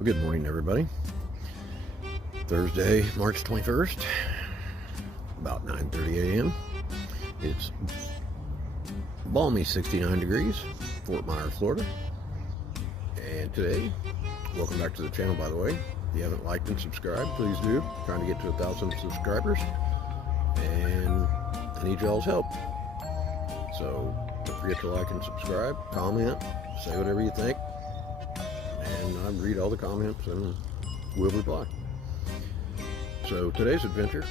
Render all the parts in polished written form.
Well, good morning, everybody. Thursday, March 21st, about 9:30 a.m. It's balmy 69 degrees, Fort Myers, Florida. And today, welcome back to the channel, by the way. If you haven't liked and subscribed, please do. I'm trying to get to 1,000 subscribers, and I need y'all's help. So don't forget to like and subscribe, comment, say whatever you think, and I read all the comments and will reply. So today's adventure,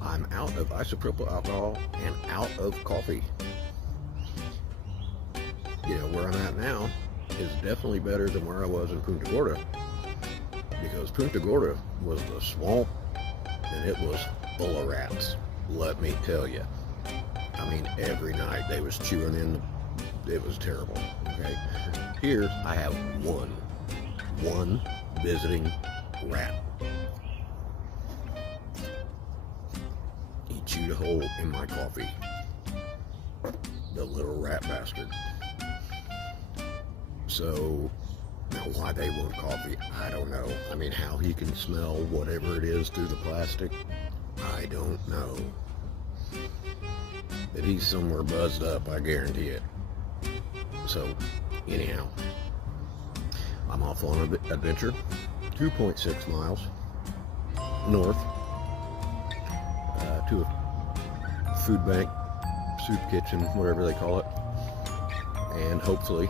I'm out of isopropyl alcohol and out of coffee. You know, where I'm at now is definitely better than where I was in Punta Gorda, because Punta Gorda was the swamp and it was full of rats, let me tell you. I mean, every night they was chewing in it was terrible. Okay, here I have one visiting rat. He chewed a hole in my coffee, the little rat bastard. So now why they want coffee, I don't know. I mean, how he can smell whatever it is through the plastic, I don't know. But he's somewhere buzzed up, I guarantee it. So anyhow, I'm off on an adventure 2.6 miles north to a food bank, soup kitchen, whatever they call it, and hopefully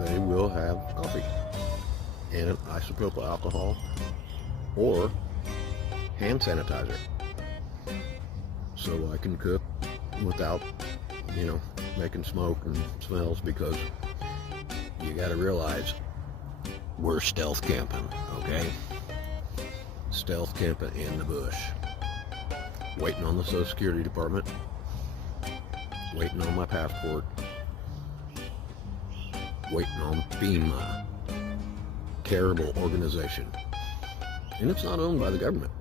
they will have coffee and isopropyl alcohol or hand sanitizer, so I can cook without, you know, making smoke and smells, because you got to realize we're stealth camping, okay? Stealth camping in the bush, waiting on the Social Security Department, waiting on my passport, waiting on FEMA, terrible organization. And it's not owned by the government.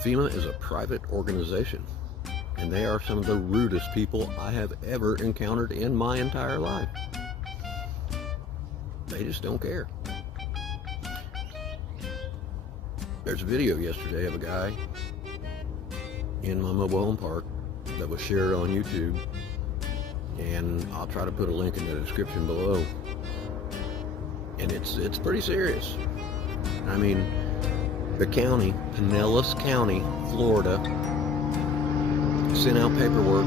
FEMA is a private organization, and they are some of the rudest people I have ever encountered in my entire life. They just don't care. There's a video yesterday of a guy in my mobile home park that was shared on YouTube, and I'll try to put a link in the description below. And it's pretty serious. I mean, the county, Pinellas County, Florida, sent out paperwork,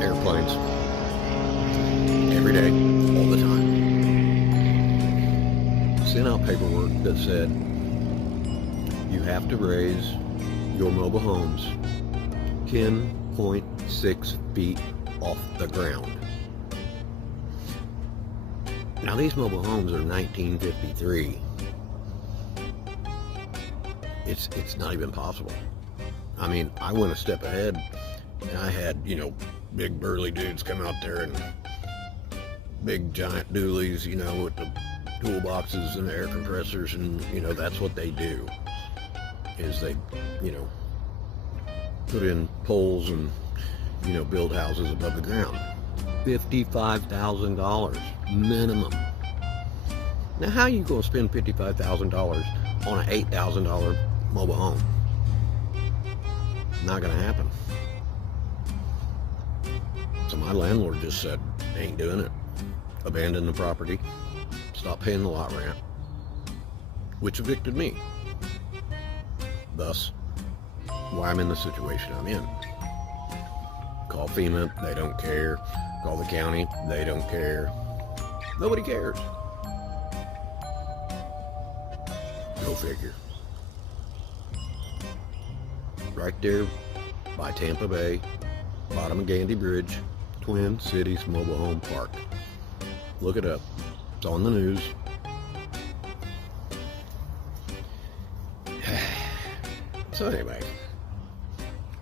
airplanes, every day, all the time. Sent out paperwork that said you have to raise your mobile homes 10.6 feet off the ground. Now these mobile homes are 1953. It's not even possible. I mean, I went a step ahead, and I had, you know, big burly dudes come out there and big giant dualies, you know, with the toolboxes and the air compressors, and, you know, that's what they do, is they, you know, put in poles and, you know, build houses above the ground. $55,000 minimum. Now, how you gonna spend $55,000 on an $8,000 mobile home? Not gonna happen. So my landlord just said, ain't doing it. Abandon the property, stop paying the lot rent, which evicted me. Thus, why I'm in the situation I'm in. Call FEMA, they don't care. Call the county, they don't care. Nobody cares. Go figure. Right there by Tampa Bay, bottom of Gandy Bridge, Twin Cities Mobile Home Park. Look it up. It's on the news. So anyway,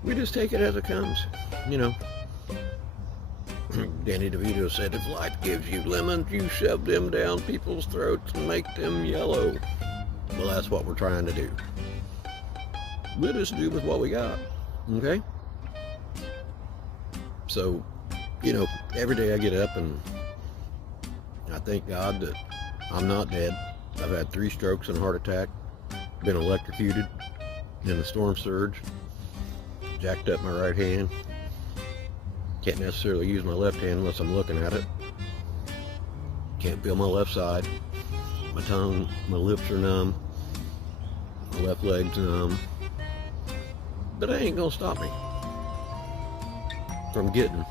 we just take it as it comes, you know. Danny DeVito said, if life gives you lemons, you shove them down people's throats and make them yellow. Well, that's what we're trying to do. We'll just do with what we got, okay? So, you know, every day I get up and I thank God that I'm not dead. I've had 3 strokes and a heart attack, been electrocuted in a storm surge, jacked up my right hand. Can't necessarily use my left hand unless I'm looking at it. Can't feel my left side. My tongue, my lips are numb. My left leg's numb. But that ain't gonna stop me from getting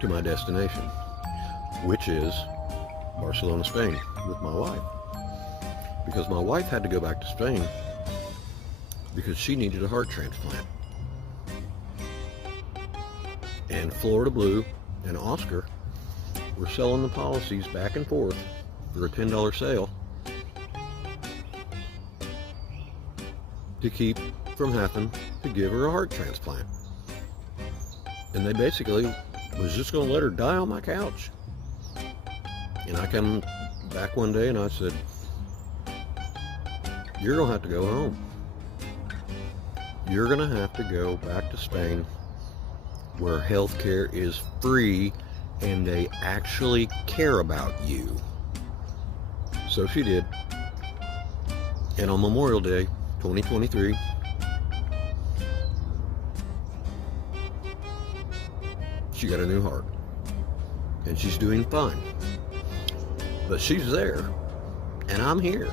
to my destination, which is Barcelona, Spain, with my wife. Because my wife had to go back to Spain because she needed a heart transplant. And Florida Blue and Oscar were selling the policies back and forth for a $10 sale to keep from having to give her a heart transplant. And they basically was just going to let her die on my couch. And I come back one day and I said, you're going to have to go home. You're going to have to go back to Spain where healthcare is free and they actually care about you. So she did. And on Memorial Day 2023, she got a new heart. And she's doing fine. But she's there. And I'm here.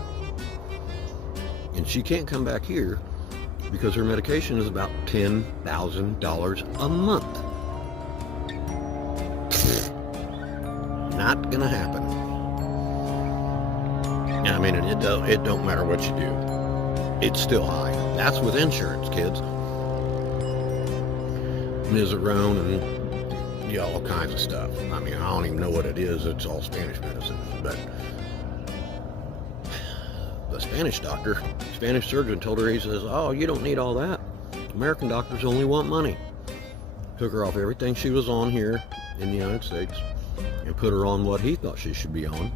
And she can't come back here because her medication is about $10,000 a month. Not gonna happen. I mean, it don't matter what you do. It's still high. That's with insurance, kids. Mizarone and all kinds of stuff. I mean, I don't even know what it is. It's all Spanish medicine. But the Spanish doctor, Spanish surgeon told her, he says, oh, you don't need all that. American doctors only want money. Took her off everything she was on here in the United States and put her on what he thought she should be on.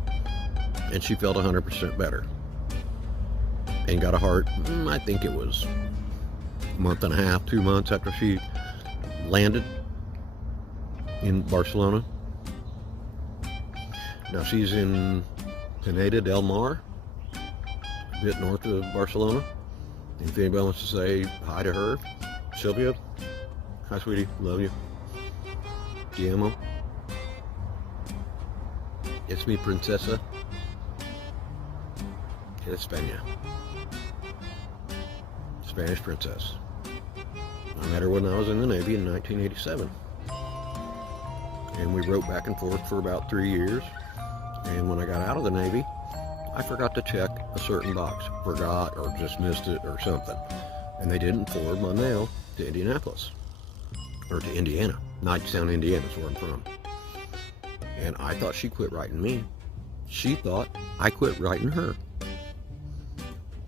And she felt 100% better. And got a heart, I think it was a month and a half, 2 months after she landed in Barcelona. Now she's in Pineda del Mar, a bit north of Barcelona. And if anybody wants to say hi to her, Sylvia, hi sweetie, love you. Te amo. It's me, Princesa. In España. Spanish princess. I met her when I was in the Navy in 1987. And we wrote back and forth for about 3 years. And when I got out of the Navy, I forgot to check a certain box. Forgot or just missed it or something. And they didn't forward my mail to Indianapolis. Or to Indiana. Knightstown, Indiana is where I'm from. And I thought she quit writing me. She thought I quit writing her.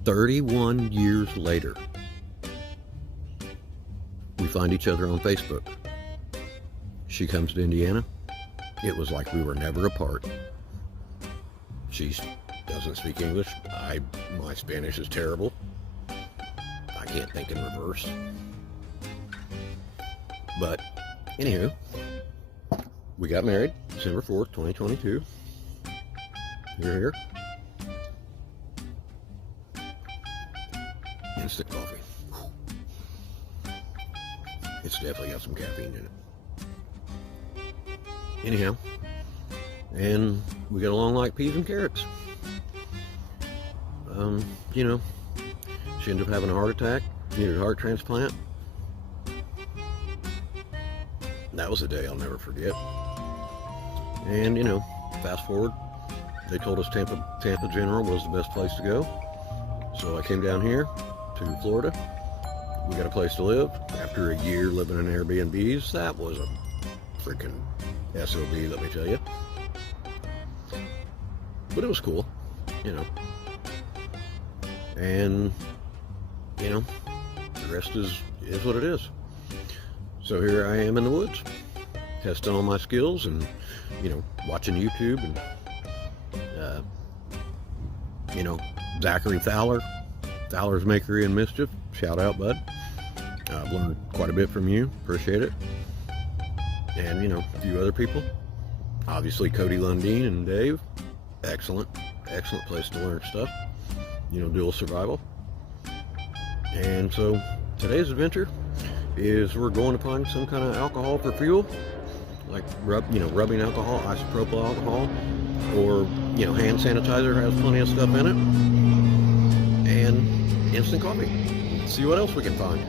31 years later, we find each other on Facebook. She comes to Indiana. It was like we were never apart. She doesn't speak English. My Spanish is terrible. I can't think in reverse. But, anywho, we got married December 4th, 2022. Here. Instant coffee. It's definitely got some caffeine in it. Anyhow, and we got along like peas and carrots. She ended up having a heart attack, needed a heart transplant. That was a day I'll never forget. And, fast forward, they told us Tampa General was the best place to go. So I came down here to Florida. We got a place to live. After a year living in Airbnbs, that was a freaking SOB, let me tell you. But it was cool, And, the rest is what it is. So here I am in the woods, testing all my skills and, watching YouTube and, Zachary Fowler's Makery and Mischief. Shout out, bud. I've learned quite a bit from you. Appreciate it. And, a few other people. Obviously, Cody Lundeen and Dave. Excellent excellent place to learn stuff, you know, dual survival. And so today's adventure is we're going to find some kind of alcohol for fuel, like rubbing alcohol, isopropyl alcohol, or you know, hand sanitizer has plenty of stuff in it, and instant coffee. See what else we can find.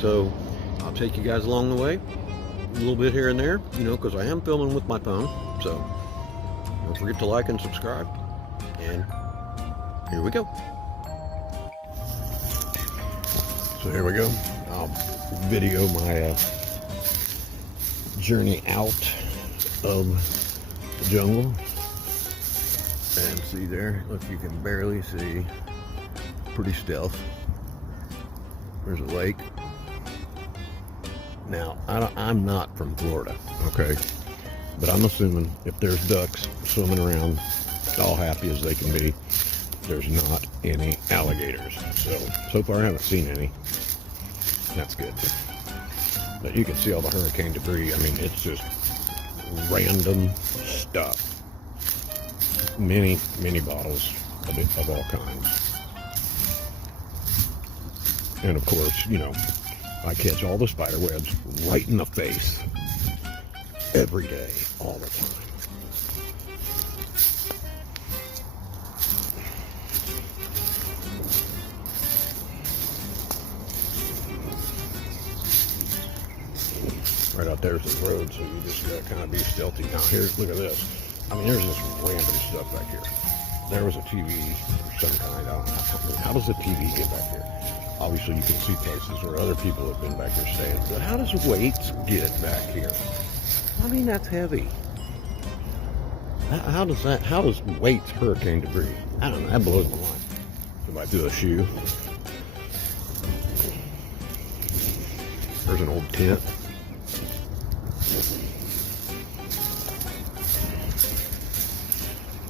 So I'll take you guys along the way, a little bit here and there, you know, because I am filming with my phone. So don't forget to like and subscribe. And here we go. So here we go. I'll video my journey out of the jungle. And see there, look, you can barely see. Pretty stealth. There's a lake. Now, I'm not from Florida, okay? But I'm assuming if there's ducks swimming around, all happy as they can be, there's not any alligators. So far I haven't seen any. That's good. But you can see all the hurricane debris. I mean, it's just random stuff. Many bottles of it, of all kinds. And of course, you know, I catch all the spider webs right in the face every day, all the time. Right out there's the road, so you just gotta kind of be stealthy. Now here's, look at this. I mean, there's this random stuff back here. There was a TV or some kind. I don't know. How does the TV get back here? Obviously, you can see places where other people have been back here staying. But how does weights get back here? I mean, that's heavy. How does weights hurricane debris? I don't know. That blows my mind. If I do a shoe. There's an old tent.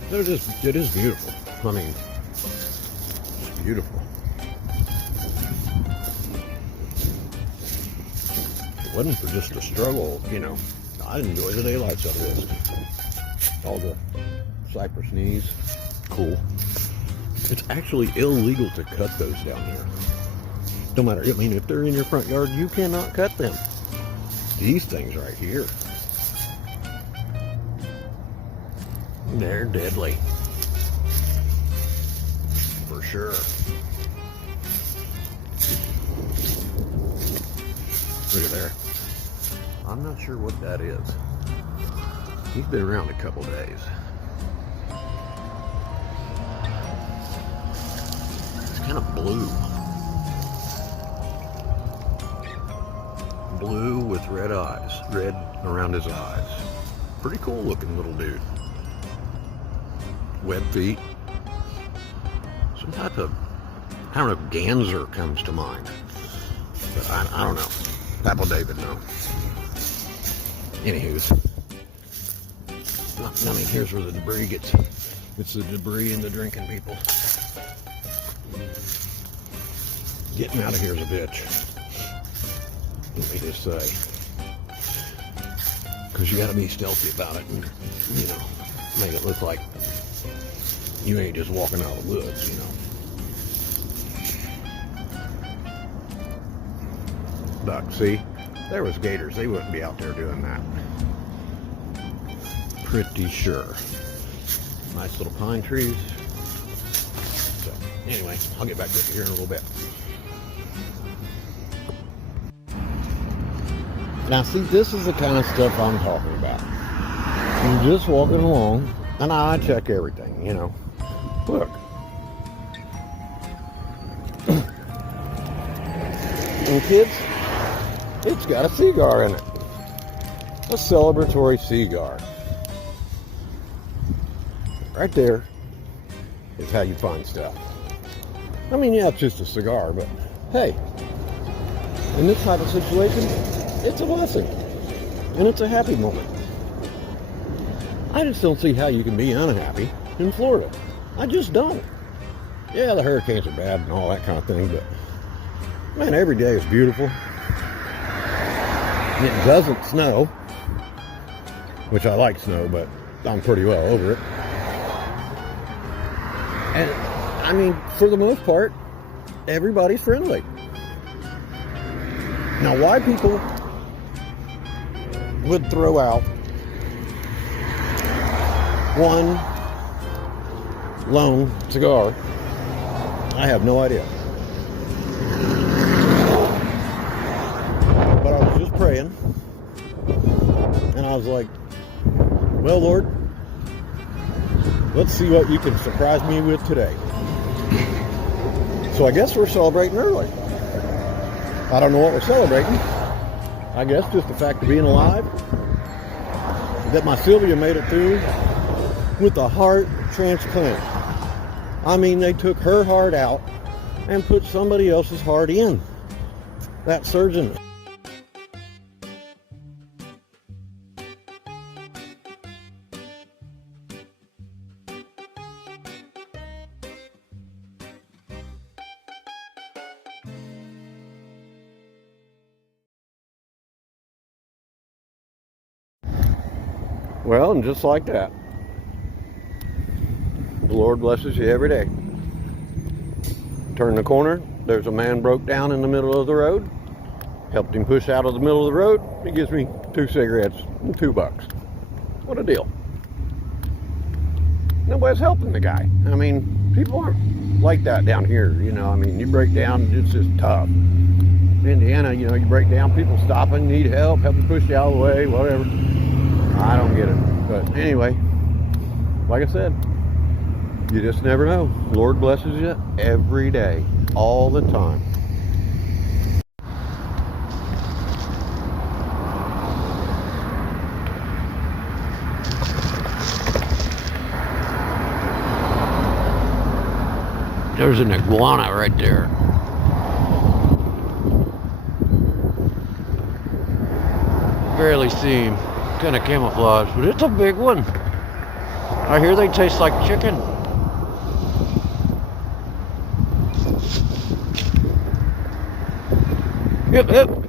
It is beautiful. I mean, it's beautiful. If it wasn't for just the struggle, you know, I'd enjoy the daylights out of this. All the cypress knees, cool. It's actually illegal to cut those down there. No matter, I mean, if they're in your front yard, you cannot cut them. These things right here, they're deadly. For sure. Look at there. I'm not sure what that is. He's been around a couple days. It's kind of blue. Blue with red eyes. Red around his eyes. Pretty cool looking little dude. Web feet. Some type of, I don't know, ganser comes to mind. But I don't know. Papa David, no. Anywho's. I mean, here's where the debris gets. It's the debris and the drinking people. Getting out of here is a bitch. Let me just say. Because you got to be stealthy about it and, you know, make it look like you ain't just walking out of the woods, you know. Duck, see? There was gators. They wouldn't be out there doing that. Pretty sure. Nice little pine trees. So, anyway, I'll get back to here in a little bit. Now, see, this is the kind of stuff I'm talking about. You're just walking along, and I check everything, you know. Look. And kids, it's got a cee-gar in it. A celebratory cee-gar. Right there is how you find stuff. I mean, yeah, it's just a cigar, but hey, in this type of situation, it's a blessing. And it's a happy moment. I just don't see how you can be unhappy in Florida. I just don't. Yeah, the hurricanes are bad and all that kind of thing, but man, every day is beautiful. It doesn't snow, which I like snow, but I'm pretty well over it. And I mean, for the most part, everybody's friendly. Now, why people would throw out one lone cigar, I have no idea. But I was just praying, and I was like, well, Lord, let's see what you can surprise me with today. So I guess we're celebrating early. I don't know what we're celebrating. I guess just the fact of being alive. That my Sylvia made it through with a heart transplant. I mean, they took her heart out and put somebody else's heart in. That surgeon. Well, and just like that, the Lord blesses you every day. Turn the corner, there's a man broke down in the middle of the road. Helped him push out of the middle of the road. He gives me 2 cigarettes and $2. What a deal. Nobody's helping the guy. I mean, people aren't like that down here, you know. I mean, you break down, it's just tough. Indiana, you know, you break down, people stopping, need help you push you out of the way, whatever. I don't get it. But anyway, like I said, you just never know. Lord blesses you every day, all the time. There's an iguana right there. Barely see him. Kind of camouflage, but it's a big one. I hear they taste like chicken. Yep, yep.